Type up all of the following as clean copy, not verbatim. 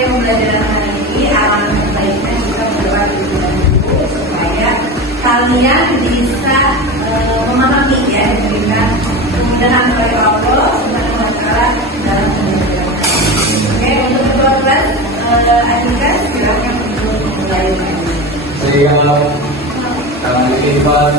dari pembelajaran hari ini, alangkah baiknya juga berlatih supaya kalian bisa memahami ya, diberikan kemudahan oleh Allah Subhanahu wa Ta'ala dalam pembelajaran. Oke, untuk ketua kelas Adika, silakan untuk memulai. Siap, tangan dilipat,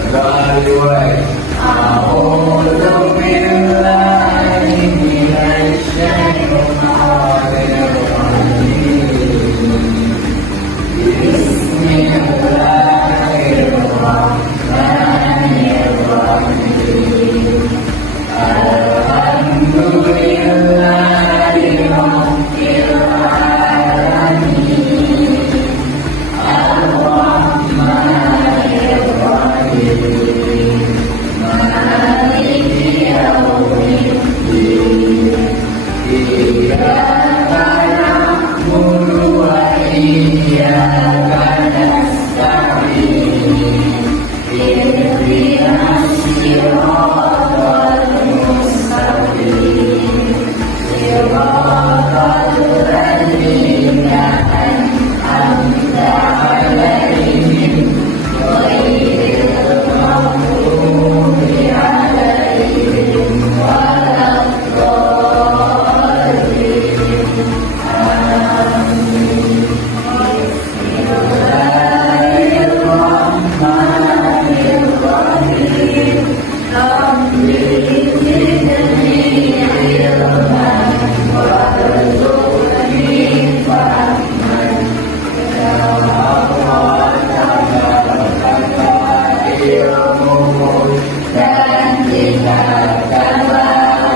berdoa dimulai. A'udzu billahi minasy syaithanir rajim. Bismillahirrahmanirrahim. Alhamdulillahirabbil alamin. Ar-Rahmanir Rahim. Maliki yaumiddin. Iyyaka na'budu wa iyyaka nasta'in. Ihdinas siratal mustaqim. Siratal ladzina an'amta 'alaihim ghairil maghdubi 'alaihim waladdallin. Amin. Bismillahirrahmanirrahim. Rabbi zidni ilman warzuqni fahman. Ya Allah, tambahkan ilmu dan tingkatkanlah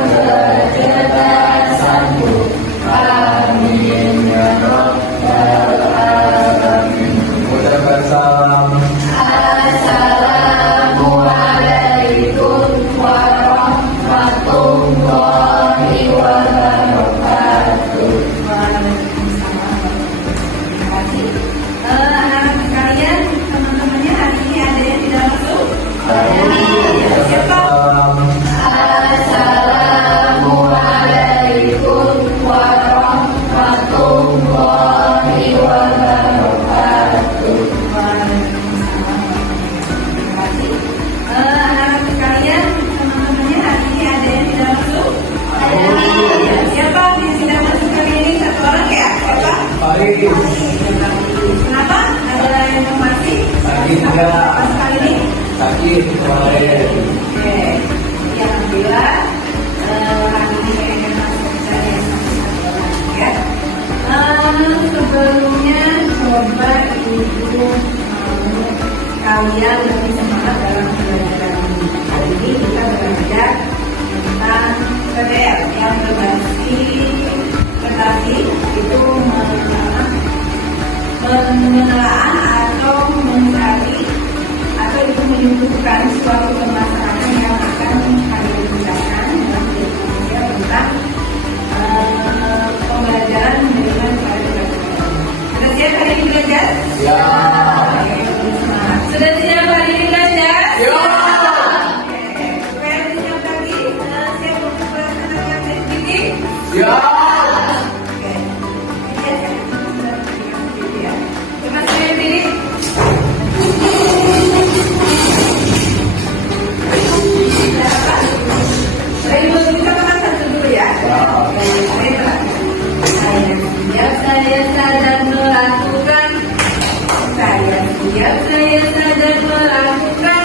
kecerdasanku. Amin ya rabbal alamin. Ucapkan salam. Assalamualaikum warahmatullahi wabarakatuh. Anak-anak sekalian, teman-temannya hari ini ada yang tidak masuk? Siapa? Assalamualaikum warahmatullahi wabarakatuh. Anak-anak sekalian, teman-temannya hari ini ada yang tidak masuk? Siapa yang tidak masuk kali ini? Satu orang ya? Siapa? Baik. Kenapa? Ada yang masih? Sakit enggak? Pas kali ini? Sakit kemarin. Oke. Ya, alhamdulillah. Hari ini kayaknya masuk saya satu orang ya. Sebelumnya coba ibu mau kalian lebih semangat dalam pembelajaran ini. Hari ini kita belajar tentang PTR yang berbasis prestasi itu menelaah atau mencari atau itu menyebutkan suatu permasalahan yang akan kalian jelaskan dalam video tentang pembelajaran manajemen pada pelajaran. Sudah siap hari ini belajar? Ya. Oke, semangat. Sudah siap hari ini belajar? Ya. Oke, supaya lebih siap lagi, siap untuk melaksanakan tes speaking? Ya. Oke, biasa ya. Terima kasih Billy. Ibu kita makan satu dulu ya. Saya sadar melakukan. Saya siap sadar melakukan.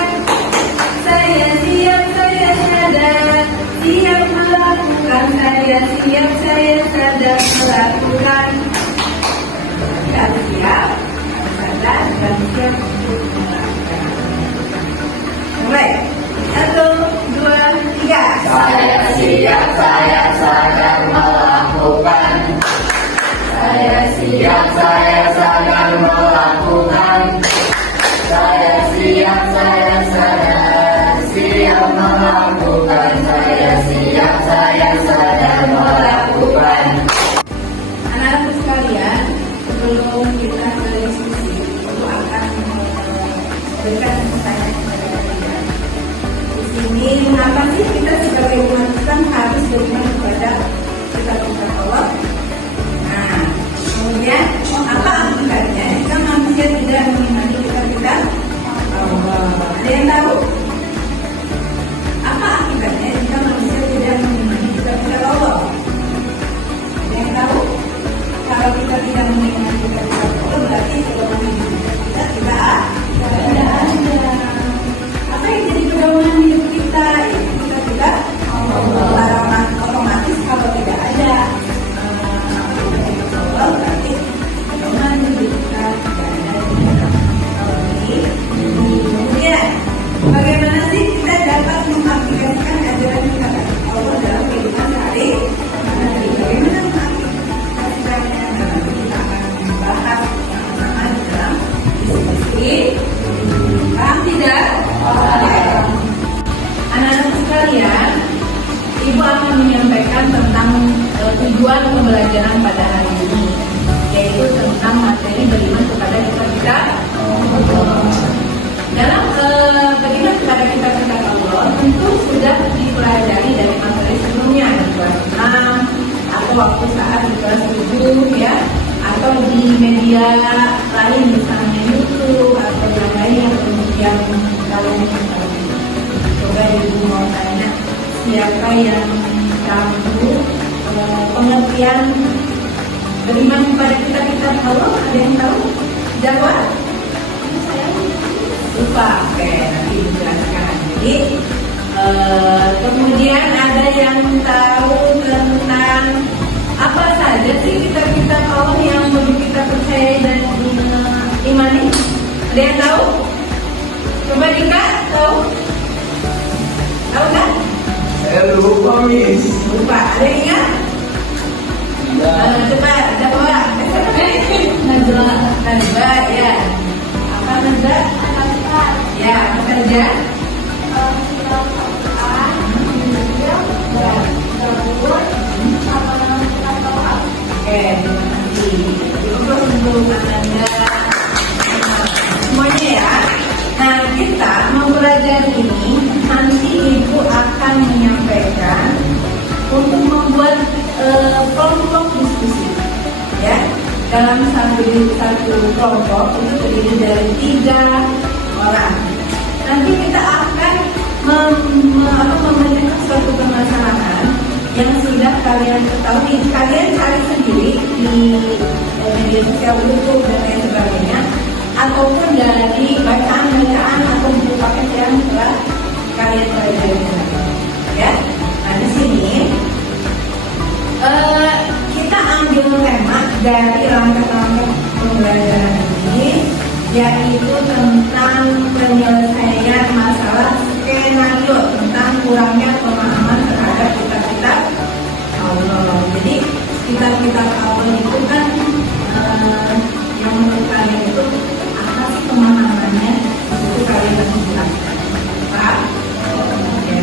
Saya siap sadar siap melakukan. Saya siap sadar melakukan. Dan siap sadar dan siap untuk melakukan. Mulai. 1, 2, 3. Saya siap, saya sadar melakukan. Saya siap, saya sadar melakukan. Saya siap, saya sadar siap melakukan. Saya siap, saya sadar melakukan. Anak-anak sekalian, sebelum kita berdiskusi, itu akan memberikan pertanyaan kepada kalian. Di sini, mengapa sih kita sebagai umat Islam harus beriman kepada kita tujuan pembelajaran pada hari ini, yaitu tentang materi beriman kepada kita. Dalam beriman kepada kita Allah tentu sudah dipelajari dari materi sebelumnya di kelas 6 atau waktu saat di kelas 7 ya, atau di media lain misalnya YouTube atau yang lain yang kalian coba ibu mau tanya siapa yang tahu pengertian beriman kepada kita Allah, ada yang tahu? Jawab. Saya lupa. Oke, nanti dijelaskan. Jadi kemudian ada yang tahu tentang apa saja sih kita Allah yang perlu kita percaya dan imani? Ada yang tahu? Coba Dika, tahu? Tahu nggak? Saya lupa, Miss. Lupa. Ada yang ingat? Coba jawab. Najwa, ya. Apa Najwa? Ya, apa saja? Oke, terima kasih. Untuk Anda semuanya ya. Nah, kita mau belajar ini, nanti Ibu akan menyampaikan untuk membuat kelompok diskusi, ya. Dalam satu kelompok itu terdiri dari 3 orang. Nanti kita akan memecahkan suatu permasalahan yang sudah kalian ketahui. Kalian cari sendiri di media sosial YouTube dan lain sebagainya, ataupun dari bacaan-bacaan atau buku paket yang telah kalian pelajari. Ya, nah di sini kita ambil tema dari langkah-langkah pembelajaran ini, yaitu tentang penyelesaian masalah skenario tentang kurangnya pemahaman terhadap kitab-kitab Allah. Jadi kitab-kitab Allah itu kan yang menurut kalian itu apa sih pemahamannya? Itu kalian harus jelaskan. Pak? Oke.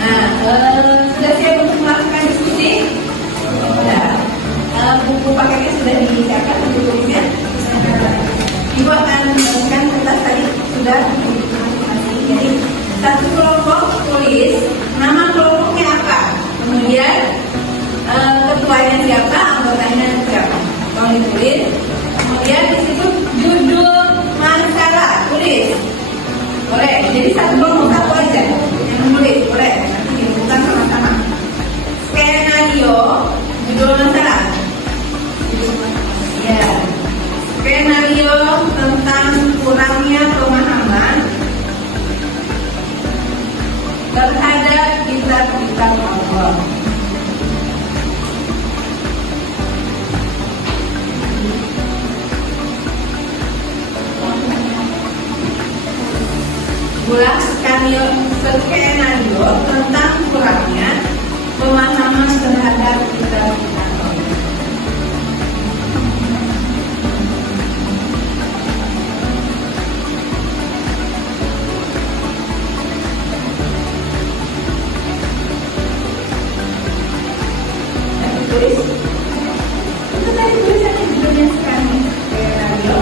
Nah, sudah siap untuk melakukan diskusi? Sudah. Buku paketnya sudah disiapkan untuk tulisnya? Ibu akan menuliskan kertas tadi sudah masing-masing. Jadi satu kelompok tulis nama kelompoknya apa, kemudian ketuanya siapa, anggotanya siapa, tolong ditulis. Kemudian di situ judul masalah tulis, boleh. Jadi satu kelompok satu aja yang menulis, boleh. Nanti dibutuhkan sama-sama. Skenario judul masalah. Ya. Skenario tentang kurangnya pemahaman terhadap kitab-kitab Allah. Ulang skenario tentang kurangnya pemahaman terhadap kitab-kitab Allah. Tulis. Itu tadi tulisannya judulnya skenario.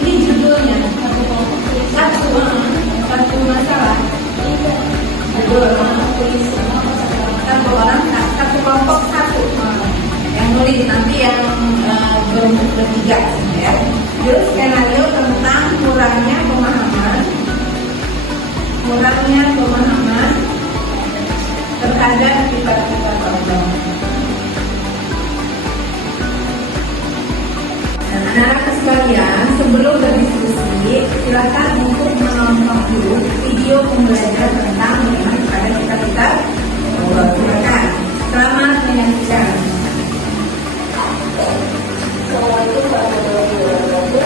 Ini judulnya satu masalah. Judul satu orang, satu kelompok satu yang nulis, nanti yang bertiga ya. Judul skenario tentang kurangnya pemahaman terhadap kitab-kitab Allah. Anak-anak sekalian, sebelum berdiskusi, silakan untuk menonton dulu video pembelajaran tentang beriman kepada kitab-kitab Allah. Silakan. Selamat menyaksikan. Assalamualaikum warahmatullahi wabarakatuh.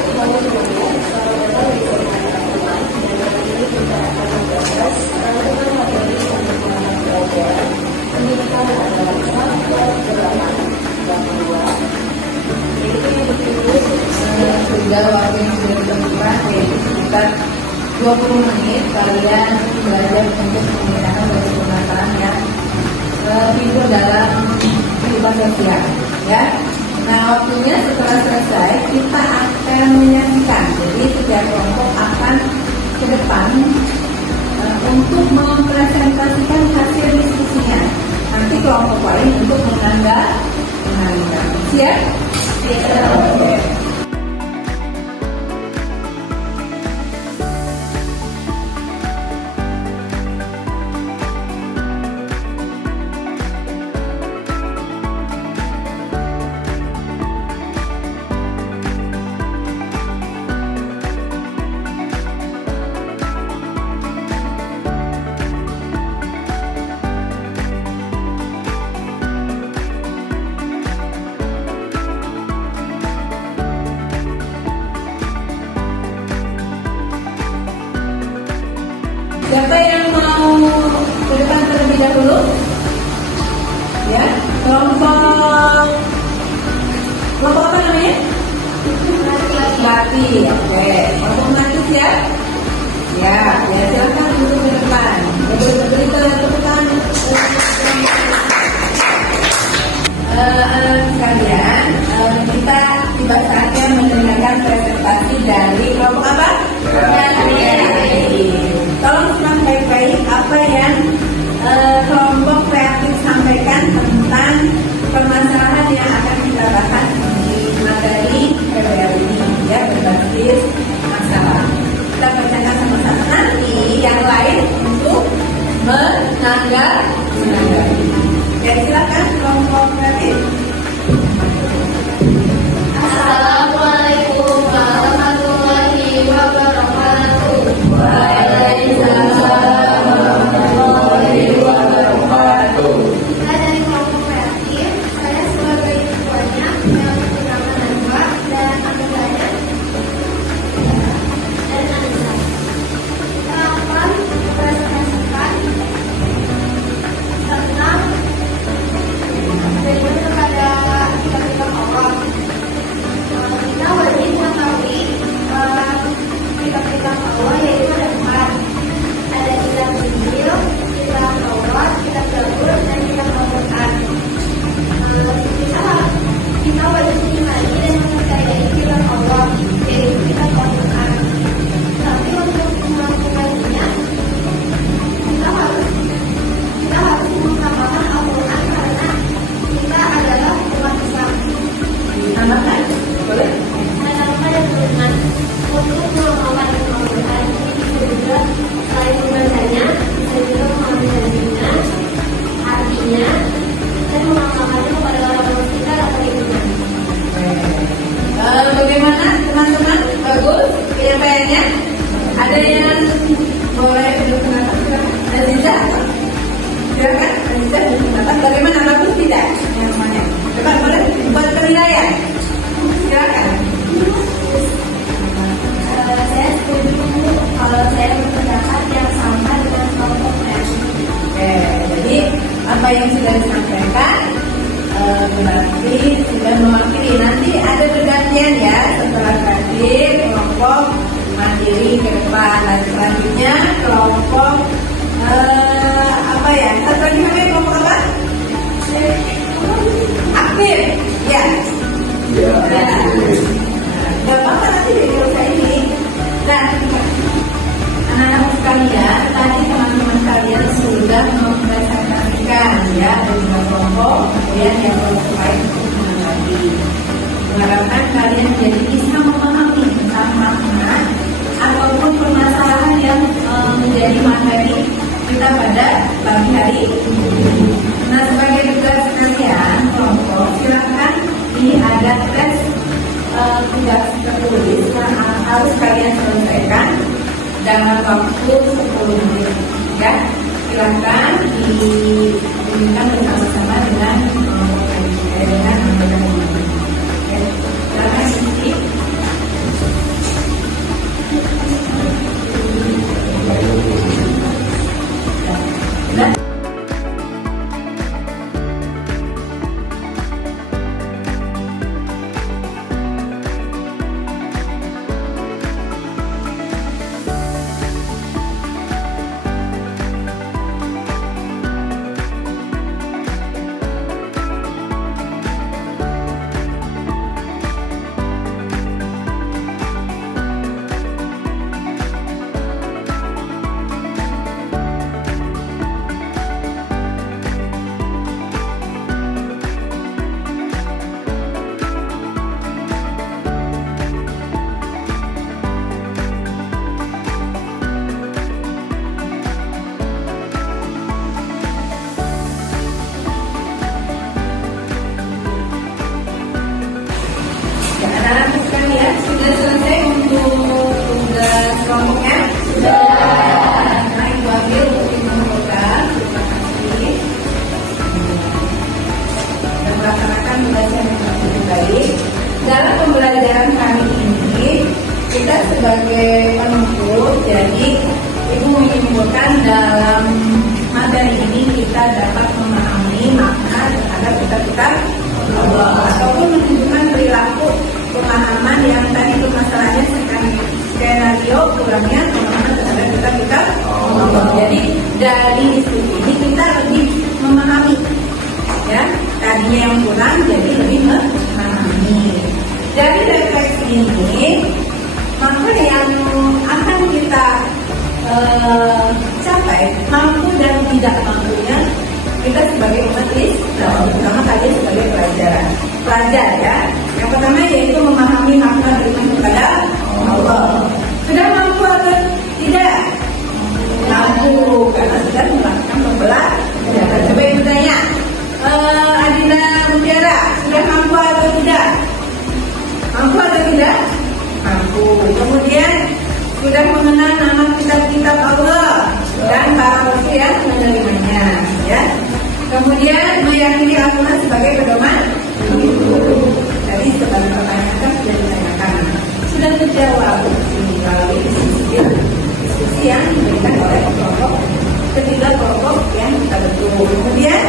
Ini kita akan membahas tentang materi pelajaran pendidikan agama kelas 8 yaitu yang bertulis sudah waktu yang sudah ditentukan, yaitu sekitar 20 menit kalian belajar untuk memecahkan bagi permasalahan yang siang, ya. Nah, waktunya setelah selesai kita akan menyaksikan. Jadi setiap kelompok akan ke depan untuk mempresentasikan hasil diskusinya. Nanti kelompok lain untuk menanggapi. Siap? Oke. Siapa yang mau ke depan terlebih dahulu? Ya, kelompok apa namanya? Laki. Oke. Kelompok laki siap? Ya, silakan untuk ke depan. Beri tepuk tangan. Sekalian, kita tiba saatnya mendengarkan presentasi dari kelompok apa? Tolong simak baik-baik apa yang kelompok kreatif sampaikan tentang permasalahan yang akan kita bahas di materi PBL ini, ya, berbasis masalah. Kita bacakan sama-sama, nanti yang lain untuk menanggapi. Oke, silakan kelompok kreatif. Assalamualaikum warahmatullahi wabarakatuh. Saya dari kelompok kreatif. Saya sebagai ketuanya yang bernama Najwa dan anggotanya dan Anissa. Kita akan mempresentasikan tentang bagaimana kepada kita awam. Kita wajib mengetahui kitab-kitab Allah, yaitu ada 4. Ada kitab Injil, kitab Taurat, kitab Zabur, dan kitab Al-Quran. Kita wajib mengimani dan mempercayai kitab Allah, yaitu kitab Al-Quran. Tapi untuk melakukannya, kita harus mengutamakan Al-Quran karena kita adalah umat Islam. Tambahkan, boleh? Menambahkan dengan untuk mengamalkan Al-Quran ini juga selain membacanya, bisa juga mengambilnya, artinya, dan mengamalkannya kepada orang-orang sekitar atau lingkungan. Bagaimana teman-teman? Bagus penyampaiannya? Ada yang boleh berpendapat? Aziza? Silakan, Aziza berpendapat. Bagaimana, bagus tidak? Yang mana? Coba boleh buat penilaian. Silakan. Saya setuju kalau saya berpendapat yang sama dengan kelompok kreatif. Oke, jadi apa yang sudah disampaikan berarti sudah mewakili. Nanti ada pergantian ya, setelah kreatif kelompok mandiri ke depan, dan selanjutnya kelompok apa ya? Satu lagi namanya kelompok apa? Aktif, ya. Ya. Gak apa-apa nanti di selesai ini. Dan anak-anak sekalian, tadi teman-teman kalian sudah mempresentasikan ya dengan kelompok, kemudian yang kelompok lain untuk menanggapi. Mengharapkan kalian jadi bisa memahami tentang makna ataupun permasalahan yang menjadi materi kita pada pagi hari ini. Nah, sebagai tugas kalian kelompok, silakan ini ada tes tugas tertulis yang harus kalian selesaikan dalam waktu 10 menit. Ya, silakan dibimbingkan bersama-sama dengan kelompok kalian sudah selesai untuk tugas kelompoknya? Sudah. Nah, Ibu ambil untuk mengumpulkan. Terima kasih. Dan melaksanakan tugasnya dengan lebih baik. Dalam pembelajaran kali ini, kita sebagai penuntut, jadi Ibu menyimpulkan dalam materi ini kita dapat memahami makna terhadap kitab-kitab Allah ataupun menunjukkan perilaku pemahaman yang tadi itu masalahnya skenario kurangnya pemahaman terhadap kitab-kitab Allah. Jadi dari diskusi ini kita lebih memahami, ya, tadinya yang kurang jadi lebih memahami. Dari refleksi ini, maka yang akan kita capai mampu dan tidak mampunya kita sebagai umat Islam, terutama kalian sebagai pelajar ya. Yang pertama yaitu memahami makna beriman kepada Allah. Sudah mampu atau tidak? Mampu, karena sudah melakukan pembelajaran. Coba ibu tanya, Adinda Mutiara, sudah mampu atau tidak? Mampu atau tidak? Mampu. Kemudian sudah mengenal nama kitab-kitab Allah dan para rasul yang menerimanya, ya. Kemudian meyakini Al-Quran sebagai pedoman hidup. Jadi sebagai pertanyaan kan sudah ditanyakan, sudah terjawab melalui diskusi yang diberikan oleh ketiga kelompok yang kita bentuk. Kemudian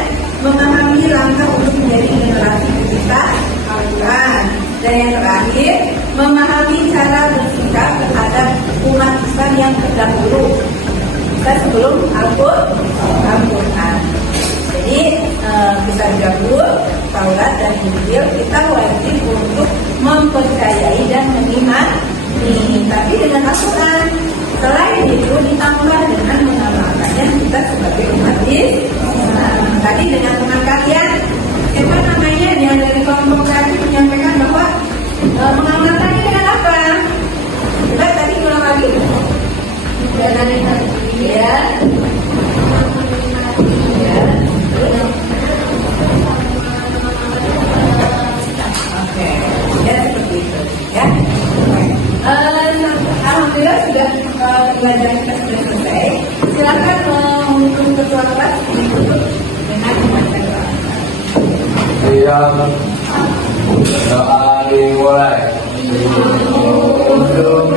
memahami langkah untuk menjadi generasi kita Al-Quran. Dan yang terakhir, memahami cara bersikap terhadap umat Islam yang terdahulu kita sebelum Al-Quran. Jadi kita Zabur, Taurat dan Injil kita wajib untuk mempercayai dan mengimani. Tapi dengan Al-Quran, selain itu ditambah dengan mengamalkannya kita sebagai umat Islam. Tadi dengan teman kalian, siapa namanya yang dari kelompok tadi menyampaikan bahwa mengamalkannya dengan apa? Kita tadi ulang lagi. Dengan ya. Oke, ya seperti itu, ya. Alhamdulillah sudah pelajaran kita sudah selesai. Silakan untuk ketua kelas ditutup dengan membaca doa. Iya. Doa dimulai. Untuk